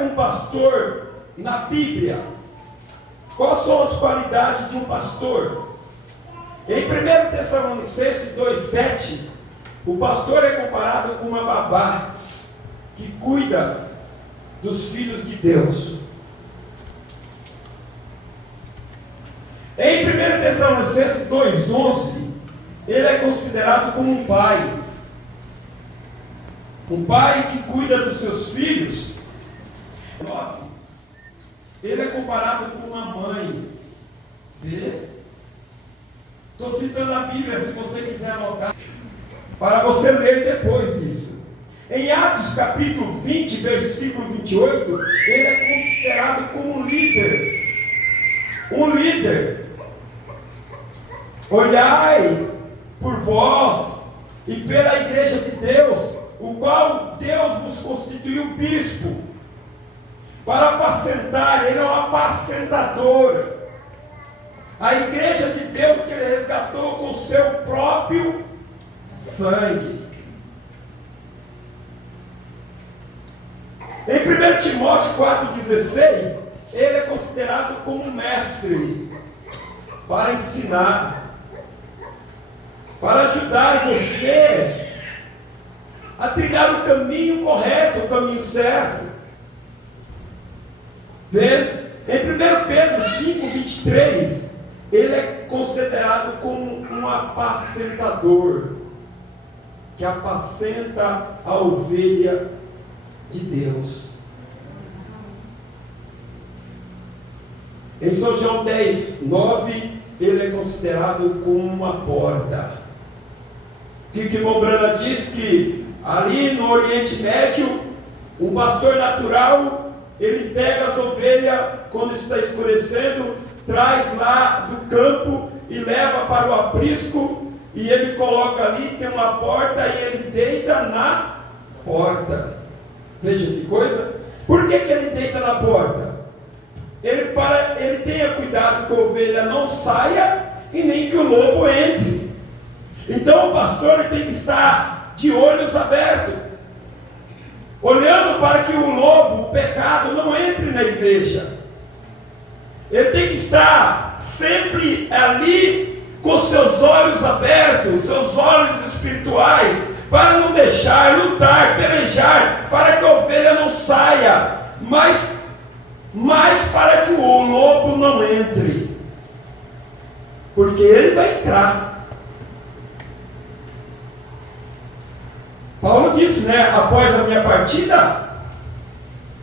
é um pastor na Bíblia? Quais são as qualidades de um pastor? Em 1 Tessalonicenses 2,7, o pastor é comparado com uma babá que cuida dos filhos de Deus. Em 1 Tessalonicenses 2,11, ele é considerado como um pai. Um pai que cuida dos seus filhos. 9, ele é comparado com uma mãe. Estou citando a Bíblia, se você quiser anotar, para você ler depois isso. Em Atos capítulo 20, versículo 28, ele é considerado como um líder. Um líder. Olhai por vós e pela igreja de Deus, o qual Deus vos constituiu bispo, para apacentar. Ele é um apacentador. A igreja de Deus que ele resgatou com o seu próprio sangue. Em 1 Timóteo 4,16, ele é considerado como um mestre para ensinar, para ajudar você a trilhar o caminho correto, o caminho certo. Vê? Em 1 Pedro 5,23, ele é considerado como um apacentador, que apacenta a ovelha de Deus. Em São João 10,9, ele é considerado como uma porta. Kiki Mombrana diz que ali no Oriente Médio, um pastor natural, ele pega as ovelhas quando está escurecendo, traz lá do campo e leva para o aprisco, e ele coloca ali, tem uma porta, e ele deita na porta. Veja que coisa. Por que ele deita na porta? Ele tenha cuidado que a ovelha não saia e nem que o lobo entre. Então o pastor ele tem que estar de olhos abertos, olhando para que o lobo, o pecado, não entre na igreja. Ele tem que estar sempre ali com seus olhos abertos, seus olhos espirituais, para não deixar, lutar, pelejar, para que a ovelha não saia, mas para que o lobo não entre, porque ele vai entrar. Paulo disse, né, após a minha partida,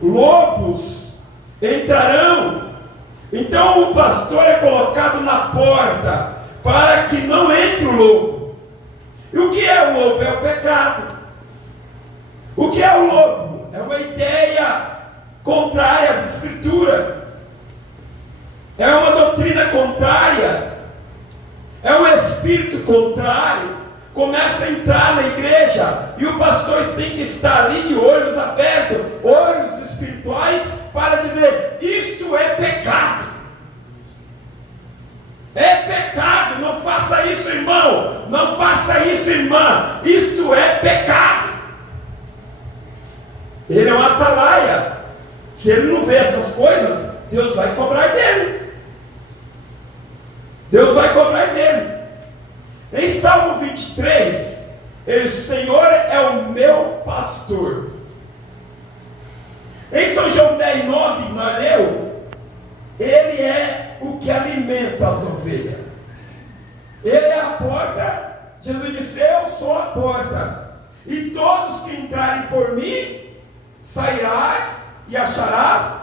lobos entrarão. Então o pastor é colocado na porta, para que não entre o lobo. E o que é o lobo? É o pecado. O que é o lobo? É uma ideia contrária às escrituras. É uma doutrina contrária. É um espírito contrário. Começa a entrar na igreja, e o pastor tem que estar ali de olhos abertos, olhos espirituais, para dizer: isto é pecado. É pecado, não faça isso, irmão, não faça isso, irmã, isto é pecado. Ele é um atalaia. Se ele não vê essas coisas, Deus vai cobrar dele. Deus vai cobrar dele. Em Salmo 23, o Senhor é o meu pastor. Em São João 10,9, nós leu, ele é o que alimenta as ovelhas. Ele é a porta. Jesus disse: eu sou a porta, e todos que entrarem por mim, sairás e acharás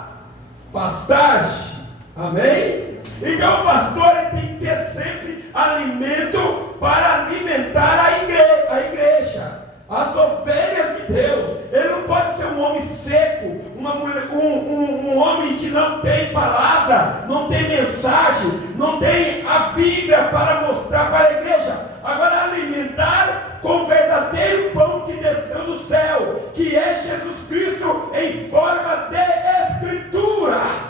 pastagem. Amém? Então o pastor ele tem que ter sempre alimento para alimentar a igreja, as ovelhas de Deus. Ele não pode ser um homem seco, um homem que não tem palavra, não tem mensagem, não tem a Bíblia para mostrar para a igreja. Agora, alimentar com o verdadeiro pão que desceu do céu, que é Jesus Cristo em forma de Escritura.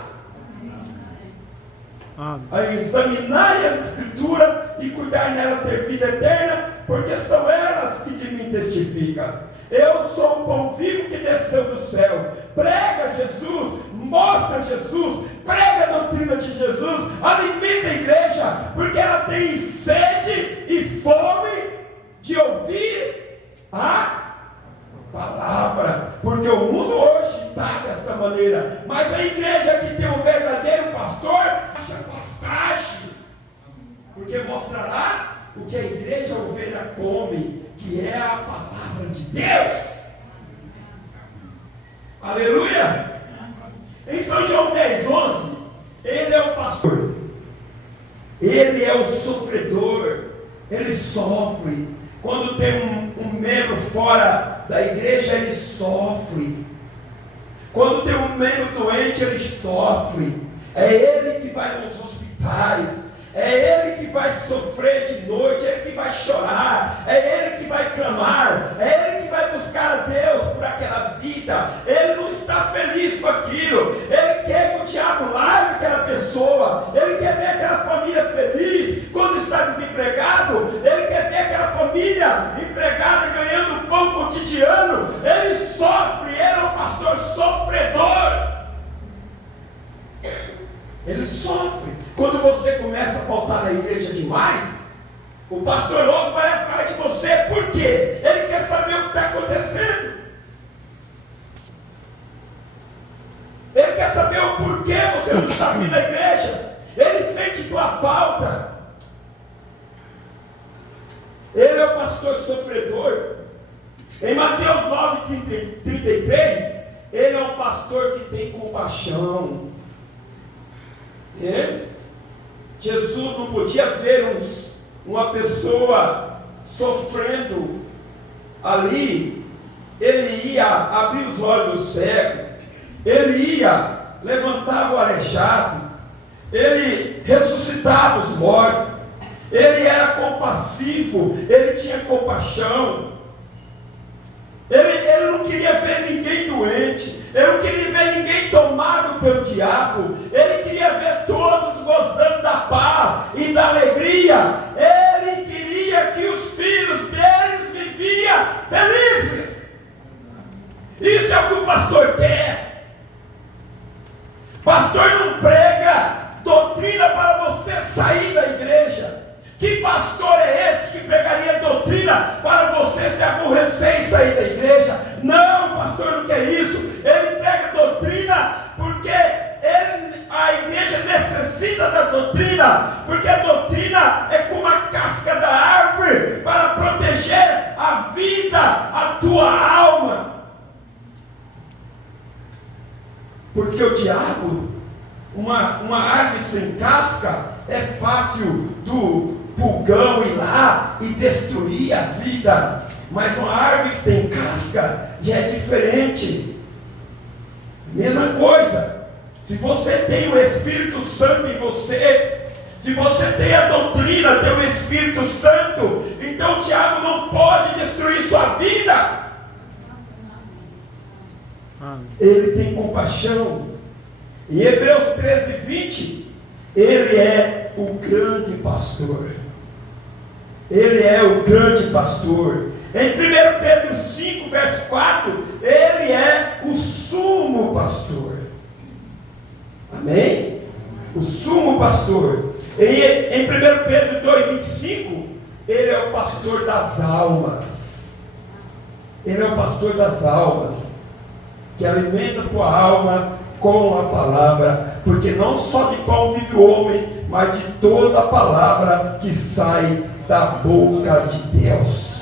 A examinar as escrituras e cuidar nela ter vida eterna, porque são elas que de mim testificam. Eu sou o pão vivo que desceu do céu. Prega Jesus de Jesus, prega a doutrina de Jesus, alimenta a igreja, porque ela tem sede e fome de ouvir a palavra, porque o mundo hoje está dessa maneira, mas a igreja que tem um verdadeiro pastor, acha pastagem, porque mostrará o que a igreja a ovelha come, que é a palavra de Deus. Aleluia! Em São João 10:11, ele é o pastor, ele é o sofredor, ele sofre. Quando tem um membro fora da igreja, ele sofre. Quando tem um membro doente, ele sofre. É ele que vai nos hospitais, é ele que vai sofrer de noite, é ele que vai chorar, é ele que vai clamar, é ele que vai buscar a Deus por aquela vida. Ele não está feliz com aquilo, ele quer que o diabo largue aquela pessoa, ele quer ver aquela família feliz. Quando está desempregado, ele quer ver aquela família empregada ganhando o pão cotidiano. Ele sofre, ele é um pastor sofredor. Ele sofre. Quando você começa a faltar na igreja demais, o pastor logo vai atrás de você. Por quê? Ele quer saber o que está acontecendo. Ele quer saber o porquê você não está vindo à igreja. Ele sente tua falta. Ele é o pastor sofredor. Em Mateus 9:33, ele é um pastor que tem compaixão. Jesus não podia ver uma pessoa sofrendo ali. Ele ia abrir os olhos do cego, ele ia levantar o aleijado, ele ressuscitava os mortos, ele era compassivo, ele tinha compaixão. Ele não queria ver ninguém doente, ele não queria ver ninguém tomado pelo diabo, ele queria ver todos gozando da paz e da alegria. Ele queria que os filhos deles viviam felizes. Isso é o que o pastor quer. Pastor não prega doutrina para você sair da igreja. Que pastor é esse que pregaria doutrina para você se aborrecer e sair da igreja? Não, o pastor não quer isso. Ele prega doutrina porque a igreja necessita da doutrina, porque a doutrina é como a casca da árvore para proteger a vida, a tua alma. Porque o diabo, uma árvore sem casca, é fácil do pulgão ir lá e destruir a vida, mas uma árvore que tem casca já é diferente. Mesma coisa, se você tem o Espírito Santo em você, se você tem a doutrina, tem o Espírito Santo, então o diabo não pode destruir sua vida. Ele tem compaixão. Em Hebreus 13:20, ele é o grande pastor. Ele é o grande pastor. Em 1 Pedro 5, verso 4, ele é o sumo pastor. Amém? O sumo pastor. Em 1 Pedro 2:25, ele é o pastor das almas. Ele é o pastor das almas, que alimenta a tua alma com a palavra, porque não só de pão vive o homem, mas de toda a palavra que sai da boca de Deus.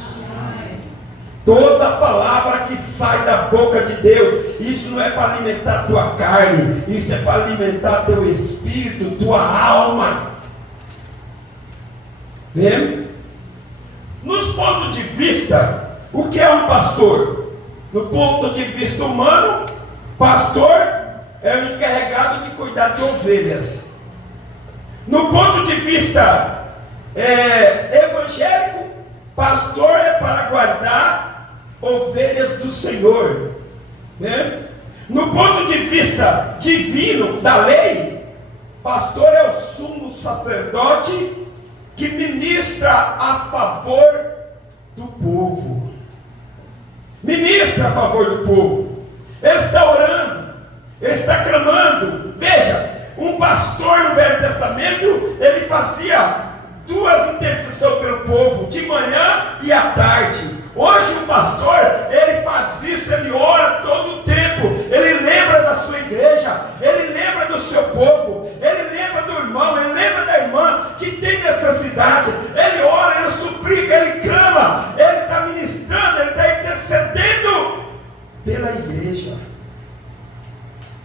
Toda a palavra que sai da boca de Deus, isso não é para alimentar tua carne, isso é para alimentar teu espírito, tua alma. Vemos? Nos pontos de vista, o que é um pastor? No ponto de vista humano, pastor é o encarregado de cuidar de ovelhas. No ponto de vista evangélico, pastor é para guardar ovelhas do Senhor, né? No ponto de vista divino, da lei, pastor é o sumo sacerdote que ministra a favor do povo. Ministra a favor do povo. Ele está orando, ele está clamando: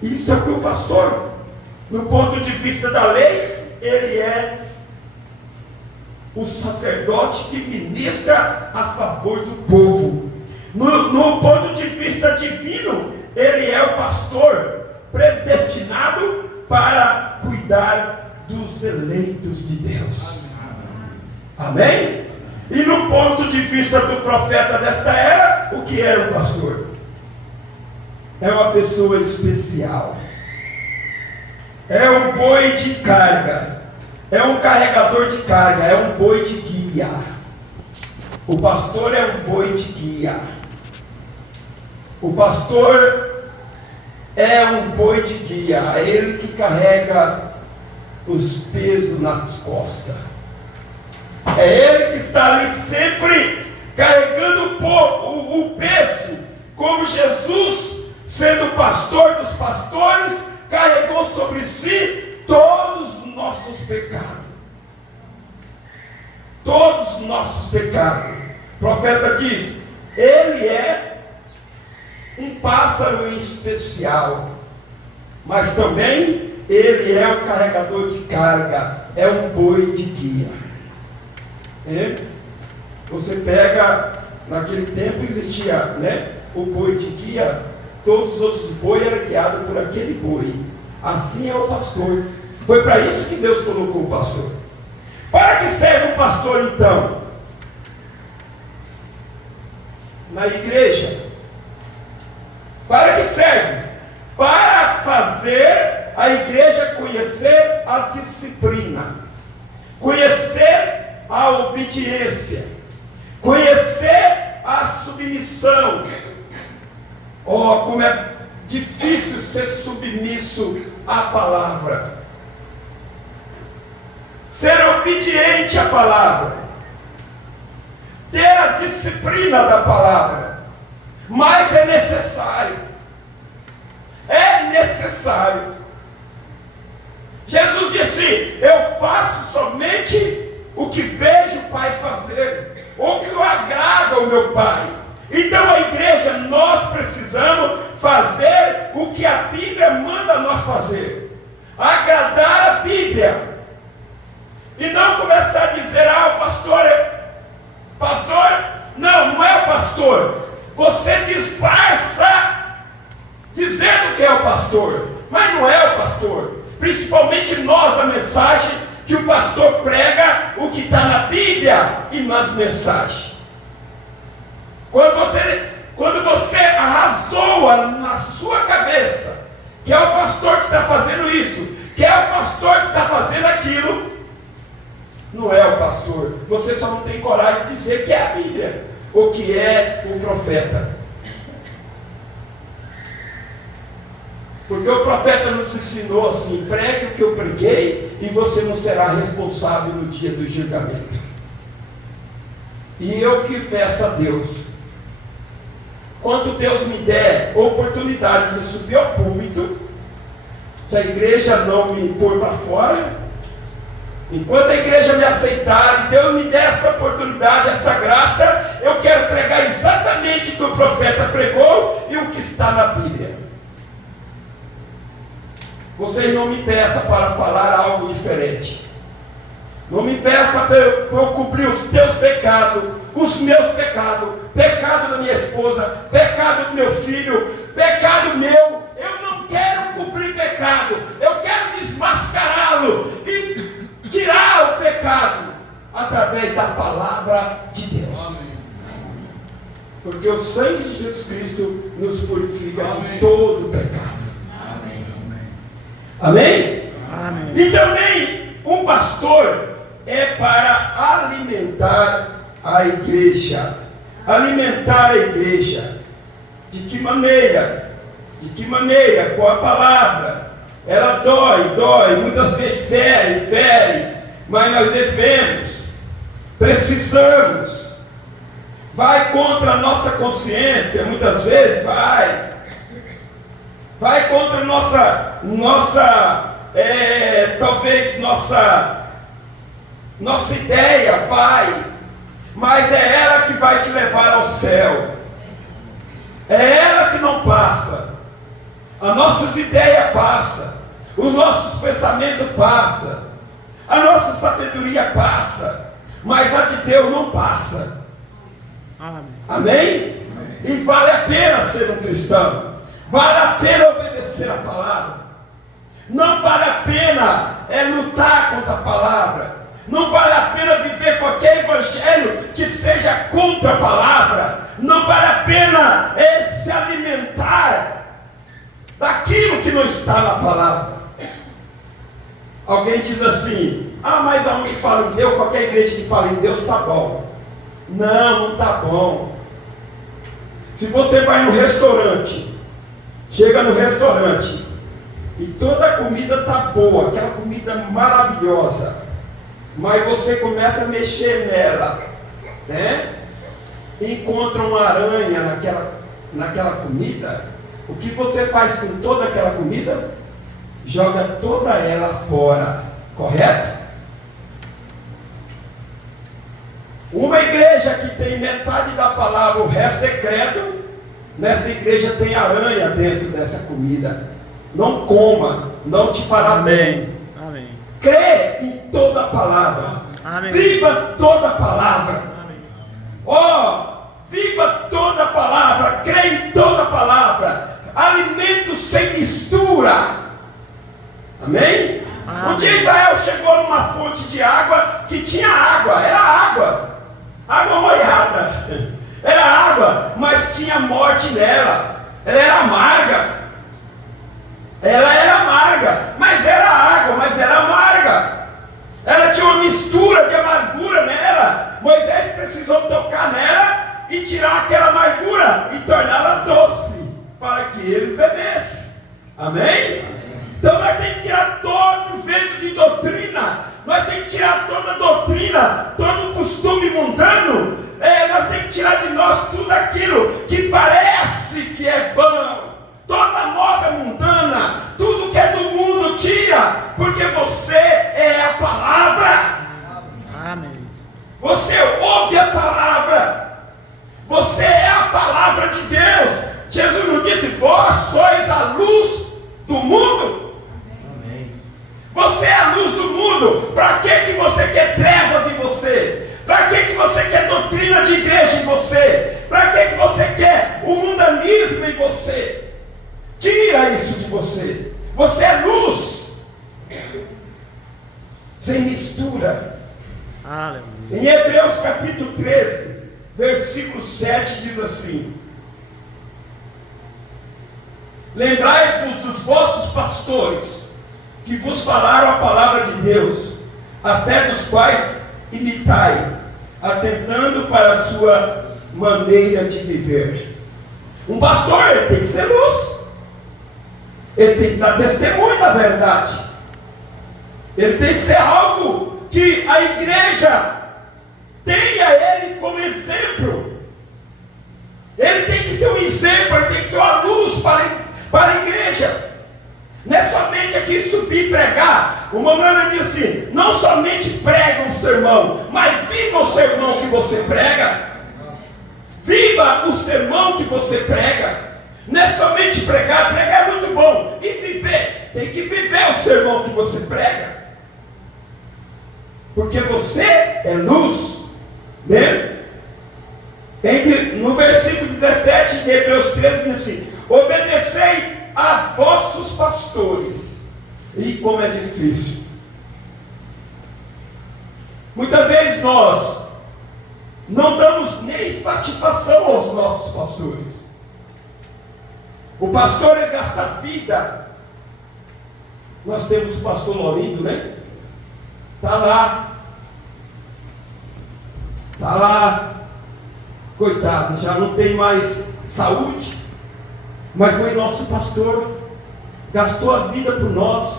Isso é o que o pastor, no ponto de vista da lei, ele é o sacerdote que ministra a favor do povo. No ponto de vista divino, ele é o pastor predestinado para cuidar dos eleitos de Deus. Amém? E no ponto de vista do profeta desta era, o que era o pastor? É uma pessoa especial. É um boi de carga. É um carregador de carga. É um boi de guia. O pastor é um boi de guia. O pastor é um boi de guia. É ele que carrega os pesos nas costas. É ele que está ali sempre carregando o peso, como Jesus, sendo o pastor dos pastores, carregou sobre si todos os nossos pecados. Todos os nossos pecados. O profeta diz: ele é um pássaro em especial, mas também ele é um carregador de carga, é um boi de guia. Você pega, naquele tempo existia, o boi de guia, todos os outros bois eram guiados por aquele boi. Assim é o pastor. Foi para isso que Deus colocou o pastor. Para que serve o pastor então? Na igreja. Para que serve? Para fazer a igreja conhecer a disciplina, conhecer a obediência, conhecer a submissão. Oh, como é difícil ser submisso à palavra, ser obediente à palavra, ter a disciplina da palavra, mas é necessário. Jesus disse: eu faço somente o que vejo o Pai fazer, o que agrada ao meu Pai. Então a igreja, nós precisamos fazer o que a Bíblia manda nós fazer, agradar a Bíblia, e não começar a dizer: o pastor não é o pastor. Você disfarça dizendo que é o pastor, mas não é o pastor. Principalmente nós, da mensagem, que o pastor prega o que está na Bíblia e nas mensagens. Quando você arrazoa na sua cabeça que é o pastor que está fazendo isso, que é o pastor que está fazendo aquilo, não é o pastor. Você só não tem coragem de dizer que é a Bíblia, ou que é o profeta. Porque o profeta nos ensinou assim: pregue o que eu preguei e você não será responsável no dia do julgamento. E eu que peço a Deus, quando Deus me der oportunidade de subir ao púlpito, se a igreja não me pôr para fora, enquanto a igreja me aceitar e Deus me der essa oportunidade, essa graça, eu quero pregar exatamente o que o profeta pregou e o que está na Bíblia. Vocês não me peçam para falar algo diferente. Não me peça para eu cobrir os teus pecados, os meus pecados, pecado da minha esposa, pecado do meu filho, pecado meu. Eu não quero cobrir pecado, eu quero desmascará-lo e tirar o pecado através da palavra de Deus. Porque o sangue de Jesus Cristo nos purifica de todo pecado. Amém? Amém? E também um pastor é para alimentar a igreja. Alimentar a igreja. De que maneira? De que maneira? Com a palavra. Ela dói, muitas vezes fere, mas nós devemos, precisamos. Vai contra a nossa consciência, muitas vezes vai contra talvez nossa ideia, mas é ela que vai te levar ao céu, é ela que não passa. As nossas ideias passam, os nossos pensamentos passam, a nossa sabedoria passa, mas a de Deus não passa. Amém? E vale a pena ser um cristão, vale a pena obedecer a palavra, não vale a pena lutar contra a palavra, não vale a pena viver qualquer evangelho que seja contra a palavra, não vale a pena se alimentar daquilo que não está na palavra. Alguém diz assim: mas aonde fala em Deus, qualquer igreja que fala em Deus está bom. Não está bom. Se você vai no restaurante, chega no restaurante e toda a comida está boa, aquela comida maravilhosa, mas você começa a mexer nela, né? Encontra uma aranha naquela comida, o que você faz com toda aquela comida? Joga toda ela fora, correto? Uma igreja que tem metade da palavra, o resto é credo, nessa igreja tem aranha dentro dessa comida. Não coma, não te fará bem. Amém. Crê em toda a palavra. Amém. Viva toda a palavra. Viva toda a palavra, crê em toda a palavra. Alimento sem mistura. Amém? Um dia Israel chegou numa fonte de água que tinha água, era água molhada, era água, mas tinha morte nela, ela era amarga, mas era água, mas era amarga, ela tinha uma mistura de amargura nela. Moisés precisou tocar nela e tirar aquela amargura e torná-la doce, para que eles bebessem. Amém? Então nós temos que tirar todo o vento de doutrina, nós temos que tirar toda a doutrina, todo o costume mundano, nós temos que tirar de nós tudo aquilo que parece que é bom, toda moda mundana, tudo que é do mundo tira, porque você é a palavra. Amém. Você ouve a palavra, você é a palavra de Deus. Jesus não disse: vós sois a luz do mundo? Você é a luz do mundo. Para que você quer trevas em você? Para que você quer doutrina de igreja em você? Para que você quer o mundanismo em você? Tira isso de você. Você é luz, sem mistura. Aleluia. Em Hebreus capítulo 13, versículo 7 diz assim: lembrai-vos dos vossos pastores, que vos falaram a palavra de Deus, a fé dos quais imitai, atentando para a sua maneira de viver. Um pastor, ele tem que ser luz, ele tem que dar testemunho da verdade, ele tem que ser algo que a igreja tenha ele como exemplo. Ele tem que ser um exemplo, ele tem que ser uma luz para a igreja. Não é somente aqui subir e pregar. O Mamãe diz assim: não somente prega um sermão, mas viva o sermão que você prega. Viva o sermão que você prega. Não é somente pregar é muito bom. E viver, tem que viver o sermão que você prega, porque você é luz, né? No versículo 17 de Hebreus 13 diz assim: obedecei a vossos pastores. E como é difícil. Muitas vezes nós não damos nem satisfação aos nossos pastores. O pastor, ele gasta vida. Nós temos o pastor Laurindo, né? Está lá, coitado, já não tem mais saúde, mas foi nosso pastor, gastou a vida por nós,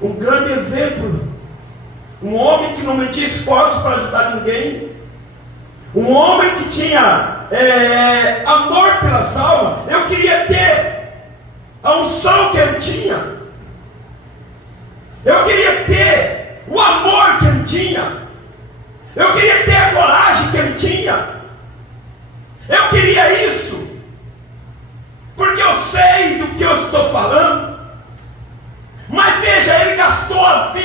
um grande exemplo, um homem que não metia esforço para ajudar ninguém, um homem que tinha amor pelas almas. Eu queria ter a unção que ele tinha, eu queria ter o amor que ele tinha, eu queria ter a coragem que ele tinha, eu queria isso, porque eu sei do que eu estou falando.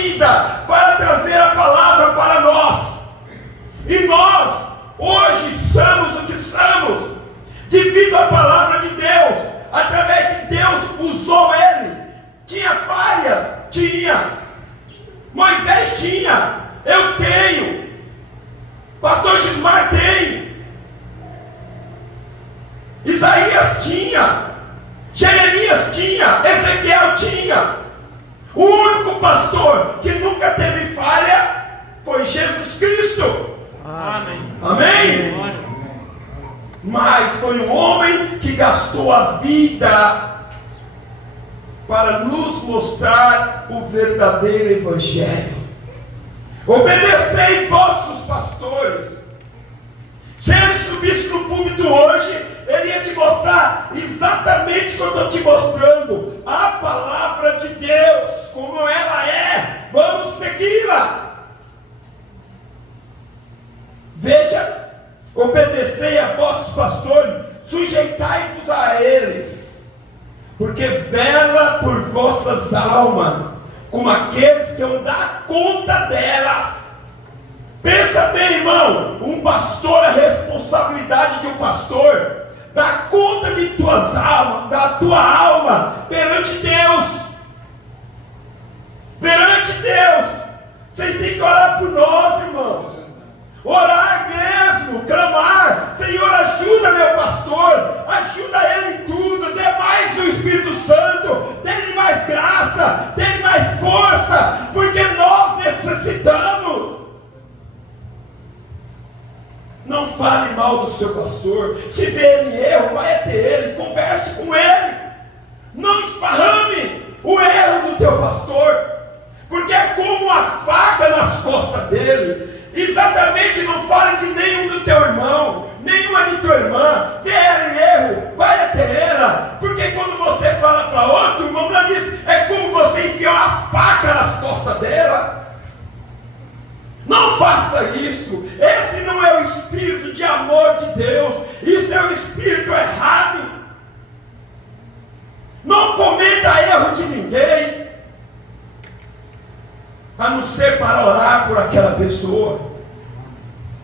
vida para trazer a palavra para nós. E nós, hoje, somos o que somos, devido à palavra de Deus, através de Deus usou ele. Tinha falhas? Tinha. Moisés tinha. Eu tenho. Pastor Gismar tem. Isaías tinha. Jeremias tinha. Ezequiel tinha. O único pastor que nunca teve falha foi Jesus Cristo. Amém. Amém? Mas foi um homem que gastou a vida para nos mostrar o verdadeiro evangelho. Obedecei vossos pastores. Se ele subisse no púlpito hoje, ele ia te mostrar exatamente o que eu estou te mostrando. A palavra de Deus, como ela é. Vamos segui-la. Veja, obedecei a vossos pastores, sujeitai-vos a eles, porque vela por vossas almas, como aqueles que vão dar conta delas. Pensa bem, irmão, um pastor, a responsabilidade de um pastor, dar conta de tuas almas, da tua alma, perante Deus. Perante Deus. Vocês têm que orar por nós, irmãos. Orar mesmo, clamar: Senhor, ajuda meu pastor, ajuda ele em tudo, dê mais o Espírito Santo, dê-lhe mais graça, dê-lhe mais força, porque nós necessitamos. Não fale mal do seu pastor. Se vê ele em erro, vai até ele, converse com ele. Não esparrame o erro do teu pastor, porque é como uma faca nas costas dele. Exatamente, não fale de nenhum do teu irmão, nenhuma de tua irmã. Vê ela em erro, vai até ela, porque quando você fala para outro, irmão, ela diz, é como você enfiar uma faca nas costas dela. Não faça isso. Esse não é o espírito de amor de Deus. Isso é o espírito errado. Não cometa erro de ninguém, a não ser para orar por aquela pessoa,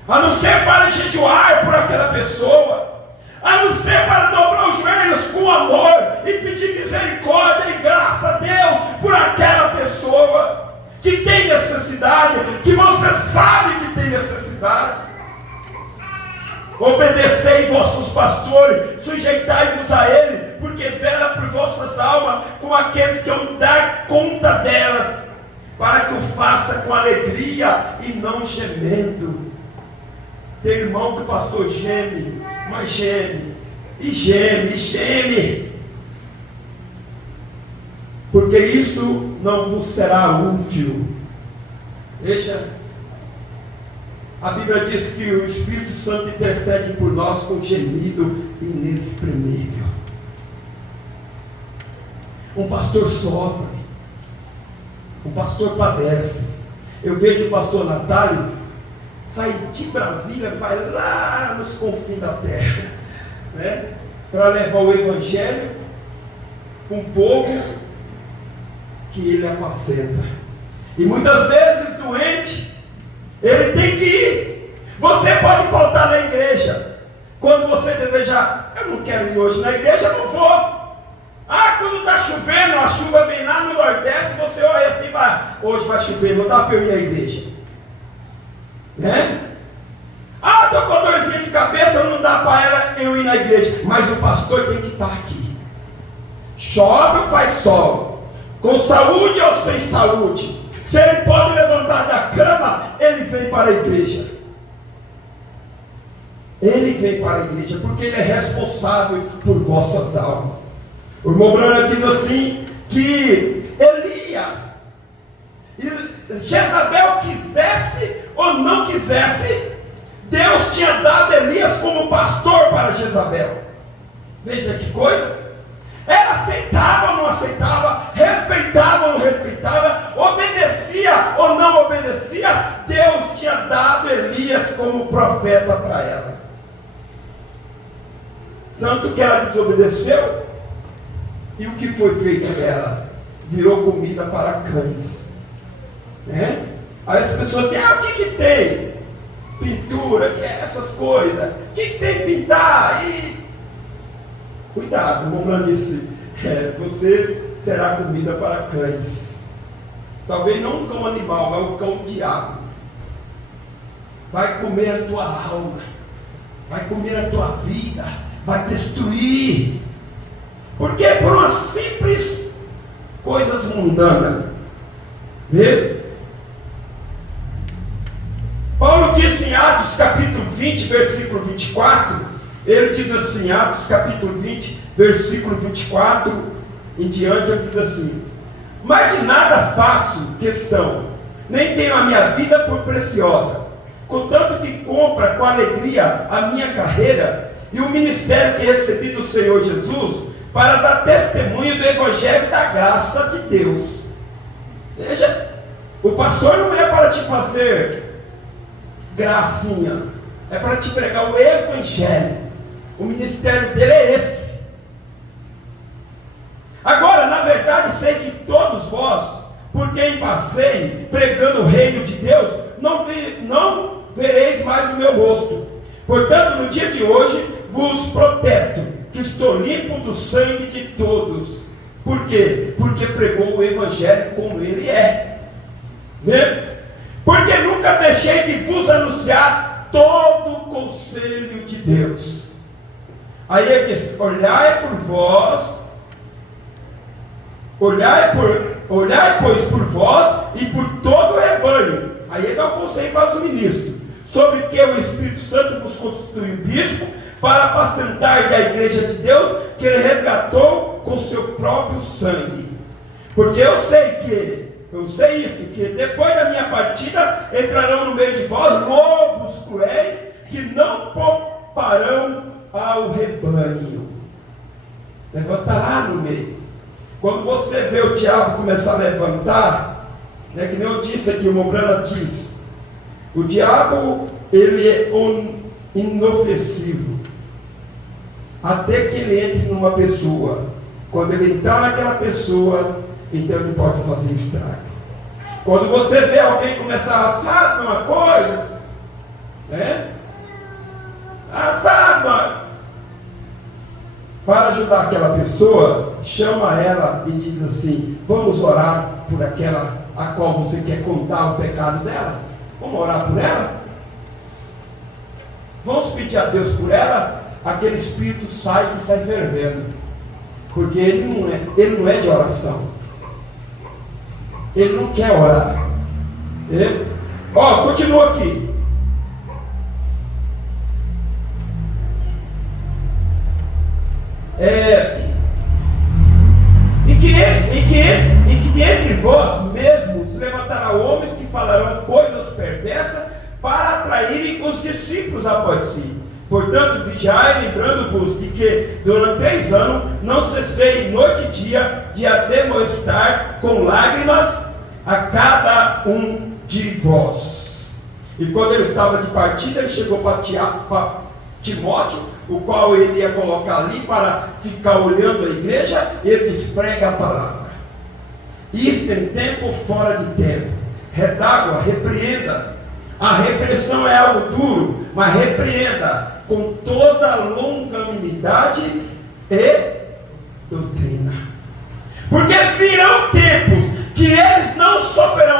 a não ser para jejuar por aquela pessoa, a não ser para dobrar os joelhos com amor e pedir misericórdia e graça a Deus por aquela pessoa que tem necessidade, que você sabe que tem necessidade. Obedecei vossos pastores, sujeitai-vos a ele, porque vela por vossas almas, como aqueles que vão dar conta delas, para que o faça com alegria e não gemendo. Tem irmão que o pastor geme, mas geme, e geme, e geme, porque isso não vos será útil. Veja, a Bíblia diz que o Espírito Santo intercede por nós com gemido inexprimível. Um pastor sofre, um pastor padece. Eu vejo o pastor Natálio sair de Brasília, vai lá nos confins da terra, né, para levar o evangelho para um povo que ele apacenta. E muitas vezes doente, ele tem que ir. Você pode faltar na igreja quando você desejar. Eu não quero ir hoje na igreja, eu não vou. Quando está chovendo, a chuva vem lá no Nordeste, você olha assim, vai, hoje vai chover, não dá para eu ir na igreja, né? Estou com dorzinha de cabeça, não dá para ela eu ir na igreja, mas o pastor tem que estar aqui. Chove ou faz sol, com saúde ou sem saúde, se ele pode levantar da cama, ele vem para a igreja. Ele vem para a igreja, porque ele é responsável por vossas almas. O irmão Branham diz assim, que Elias, Jezabel quisesse ou não quisesse, Deus tinha dado Elias como pastor para Jezabel. Veja que coisa. Ela aceitava ou não aceitava, respeitava ou não respeitava, obedecia ou não obedecia, Deus tinha dado Elias como profeta para ela. Tanto que ela desobedeceu, e o que foi feito dela? Virou comida para cães. né? Aí as pessoas dizem, o que tem? Pintura, que é essas coisas. O que tem pintar? Cuidado, o Montblanc disse, você será comida para cães. Talvez não um cão animal, mas um cão diabo. Vai comer a tua alma, vai comer a tua vida, vai destruir. Porque por umas simples coisas mundanas. Vê? Paulo disse em Atos capítulo 20, versículo 24, ele diz assim, Atos capítulo 20, versículo 24 em diante, ele diz assim: mas de nada faço questão, nem tenho a minha vida por preciosa, contanto que compra com alegria a minha carreira e o ministério que recebi do Senhor Jesus, para dar testemunho do Evangelho da graça de Deus. Veja, o pastor não é para te fazer gracinha, é para te pregar o Evangelho. O ministério dele é esse. Agora, na verdade, sei que todos vós, por quem passei pregando o reino de Deus, não vereis mais o meu rosto. Portanto, no dia de hoje vos protesto que estou limpo do sangue de todos. Por quê? Porque pregou o Evangelho como ele é, né? Porque nunca deixei de vos anunciar todo o conselho de Deus. Aí ele diz: olhai por vós, olhai pois por vós e por todo o rebanho. Aí ele dá um conselho para os ministros, sobre que o Espírito Santo vos constituiu bispo, para apacentar a igreja de Deus, que ele resgatou com seu próprio sangue. Porque eu sei isto, que depois da minha partida entrarão no meio de vós lobos cruéis, que não pouparão ao rebanho. Levantará no meio. Quando você vê o diabo começar a levantar, que nem eu disse aqui, o Montblanc diz, o diabo, ele é inofensivo, até que ele entre numa pessoa. Quando ele entrar naquela pessoa, então ele pode fazer estrago. Quando você vê alguém começar a assar uma coisa, né? Assar, para ajudar aquela pessoa, chama ela e diz assim: vamos orar por aquela a qual você quer contar o pecado dela? Vamos orar por ela? Vamos pedir a Deus por ela? Aquele espírito sai fervendo, porque ele não é de oração, ele não quer orar. Continua aqui. E que entre vós mesmos se levantará homens que falarão coisas perversas para atraírem os discípulos após si. Portanto, vigiai, lembrando-vos de que durante 3 anos não cessei noite e dia de ademoestar com lágrimas a cada um de vós. E quando ele estava de partida, ele chegou para Timóteo, o qual ele ia colocar ali para ficar olhando a igreja. Ele diz: prega a palavra. Isto em tempo, fora de tempo. Redágua, repreenda. A repressão é algo duro, mas repreenda com toda longanimidade e doutrina. Porque virão tempos que eles não sofrerão,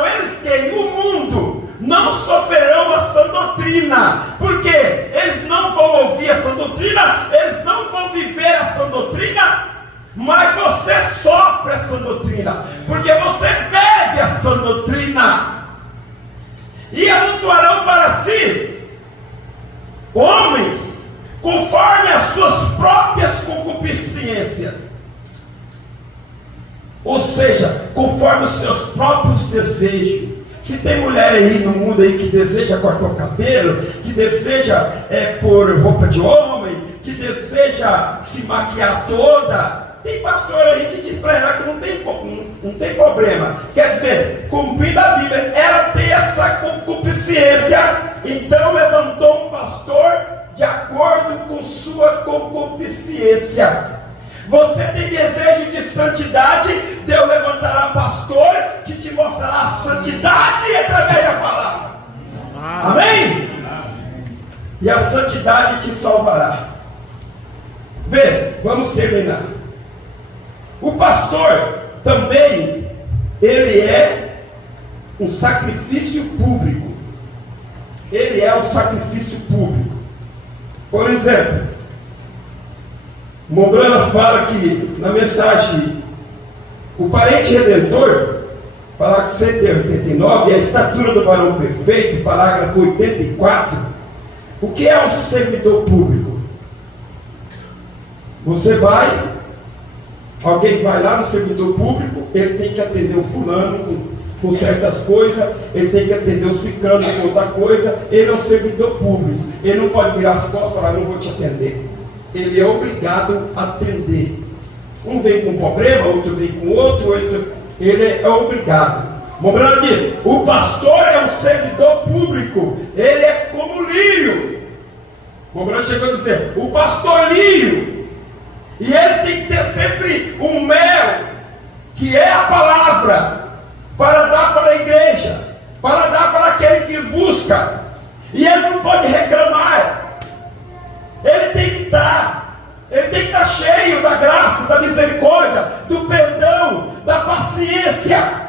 o mundo não sofrerão a sã doutrina. Porque eles não vão ouvir a sã doutrina, eles não vão viver a sã doutrina, mas você sofre a sã doutrina, porque você bebe a sã doutrina. E amontoarão para si homens conforme as suas próprias concupiscências, ou seja, conforme os seus próprios desejos. Se tem mulher aí no mundo aí que deseja cortar o cabelo, que deseja pôr roupa de homem, que deseja se maquiar toda, tem pastor aí que diz para ela que não tem problema. Quer dizer, cumprindo a Bíblia, ela tem essa concupiscência. Então levantou um pastor de acordo com sua concupiscência. Você tem desejo de santidade, Deus levantará pastor que te mostrará a santidade e a santidade te salvará. Vê, vamos terminar. O pastor também, ele é um sacrifício público. Ele é um sacrifício público. Por exemplo, Mombrana fala que na mensagem o parente redentor, parágrafo 189, a estatura do varão perfeito, parágrafo 84, o que é um servidor público? Você vai, alguém vai lá no servidor público, ele tem que atender o fulano com certas coisas, ele tem que atender o ciclano com outra coisa, ele é um servidor público, ele não pode virar as costas e falar, não vou te atender. Ele é obrigado a atender. Um vem com um problema, outro vem com outro, ele é obrigado. Mombrana diz, o pastor é um servidor público, ele é como lírio. Mombrana chegou a dizer, o pastor lírio, e ele tem que ter sempre um mel, que é a palavra, para dar para a igreja, para dar para aquele que busca, e ele não pode reclamar. Ele tem que estar cheio da graça, da misericórdia, do perdão, da paciência,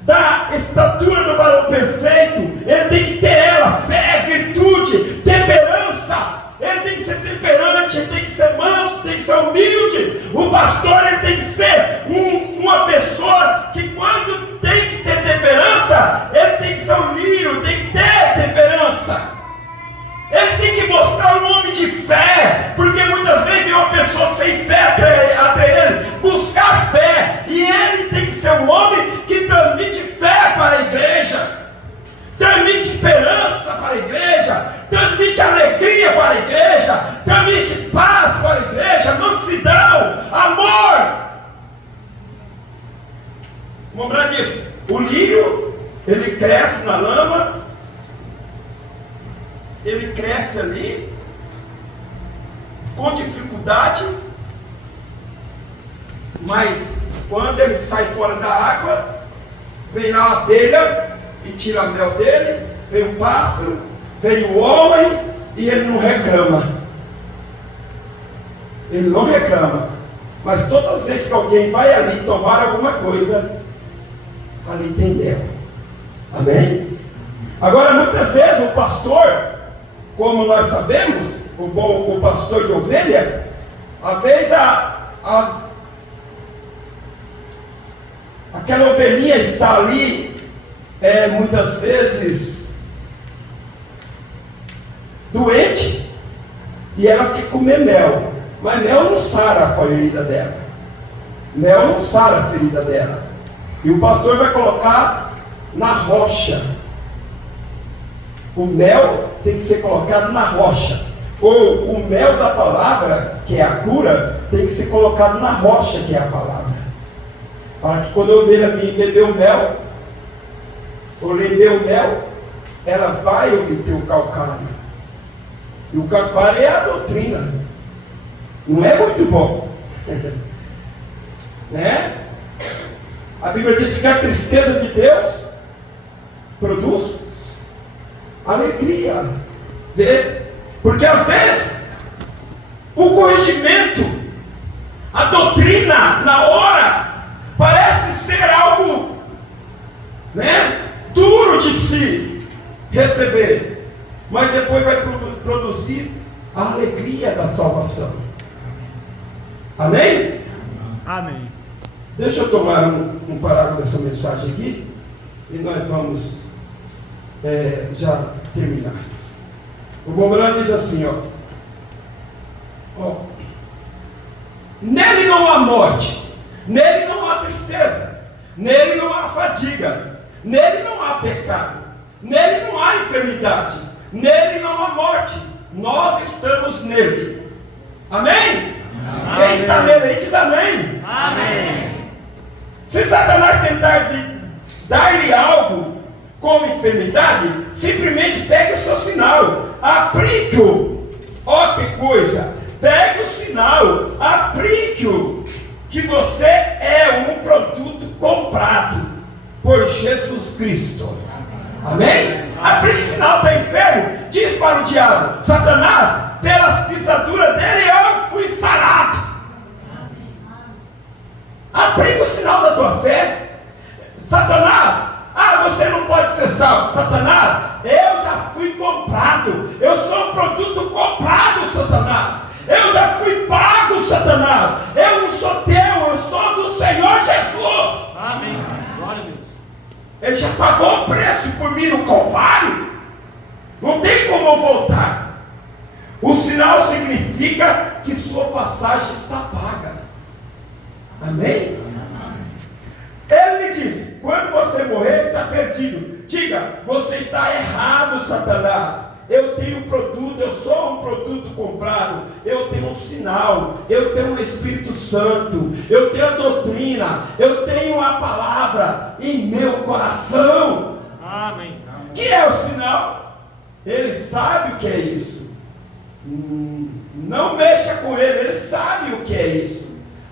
da estatura do varão perfeito. Ele tem que ter ela, fé, virtude, temperança. Ele tem que ser temperante, ele tem que ser manso, tem que ser humilde. O pastor, ele tem que ser uma pessoa que, quando tem que ter temperança, ele tem que ser um lírio, tem que ter temperança. Ele tem que mostrar um homem de fé, porque muitas vezes uma pessoa sem fé até ele, buscar fé, e ele tem que ser um homem que transmite fé para a igreja, transmite esperança para a igreja, transmite alegria para a igreja, transmite paz para a igreja, mansidão, amor. Mombrana diz, o lírio, ele cresce na lama, ele cresce ali, com dificuldade, mas quando ele sai fora da água, vem lá a abelha e tira a mel dele, vem o pássaro, vem o homem, e ele não reclama. Ele não reclama. Mas todas as vezes que alguém vai ali tomar alguma coisa, ali tem mel. Amém? Agora, muitas vezes o pastor, como nós sabemos, o pastor de ovelha, às vezes aquela ovelhinha está ali, muitas vezes doente, e ela quer comer mel, mas mel não sara a ferida dela, mel não sara a ferida dela, e o pastor vai colocar na rocha. O mel tem que ser colocado na rocha, ou o mel da palavra, que é a cura, tem que ser colocado na rocha, que é a palavra, para que quando a ovelha vir beber o mel, ou lamber o mel, ela vai obter o calcário, e o calcário é a doutrina, não é muito bom, né? A Bíblia diz que a tristeza de Deus produz alegria, porque às vezes o corrigimento, a doutrina na hora parece ser algo, duro de se receber, mas depois vai produzir a alegria da salvação. Amém? Amém. Deixa eu tomar um parágrafo dessa mensagem aqui e nós vamos já terminar. O Mombrana diz assim, nele não há morte, nele não há tristeza, nele não há fadiga, nele não há pecado, nele não há enfermidade, nele não há morte, nós estamos nele. Amém? Amém. Quem está nele aí diz amém. Amém. Se Satanás tentar dar-lhe algo como enfermidade, simplesmente pegue o seu sinal, aplique-o. Ó que coisa, pegue o sinal, aplique-o, que você é um produto comprado por Jesus Cristo. Amém? Aplique o sinal, está enfermo, diz para o diabo: Satanás, pelas pisaduras dele eu fui sarado. Aprenda o sinal da tua fé. Satanás, você não pode ser salvo. Satanás, eu já fui comprado. Eu sou um produto comprado, Satanás. Eu já fui pago, Satanás. Eu não sou teu, eu sou do Senhor Jesus. Amém. Glória a Deus. Ele já pagou o preço por mim no Calvário. Não tem como eu voltar. O sinal significa que sua passagem está paga. Amém? Ele lhe disse: quando você morrer, está perdido. Diga: você está errado, Satanás. Eu tenho produto, eu sou um produto comprado. Eu tenho um sinal, eu tenho o Espírito Santo, eu tenho a doutrina, eu tenho a palavra em meu coração. Amém. Que é o sinal? Ele sabe o que é isso. Não mexa com ele, ele sabe o que é isso.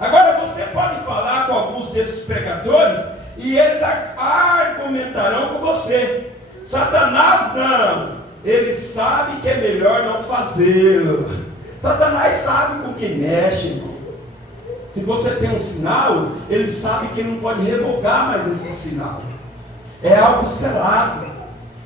Agora você pode falar com alguns desses pregadores e eles argumentarão com você. Satanás não. Ele sabe que é melhor não fazê-lo. Satanás sabe com quem mexe, irmão. Se você tem um sinal, ele sabe que ele não pode revogar mais esse sinal. É algo selado.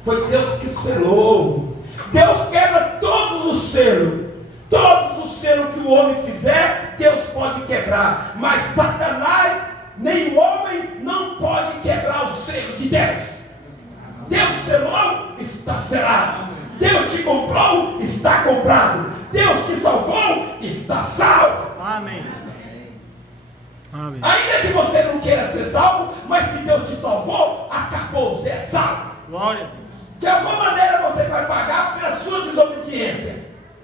Foi Deus que selou. Deus quebra todos os selos. Todos os selos que o homem fizer, Deus pode quebrar. Mas Satanás, nem o homem, não pode quebrar o selo de Deus. Deus selou, está selado. Deus te comprou, está comprado. Deus te salvou, está salvo. Amém. Amém. Ainda que você não queira ser salvo, mas se Deus te salvou, acabou, você é salvo. Glória a Deus. De alguma maneira você vai pagar pela sua desobediência.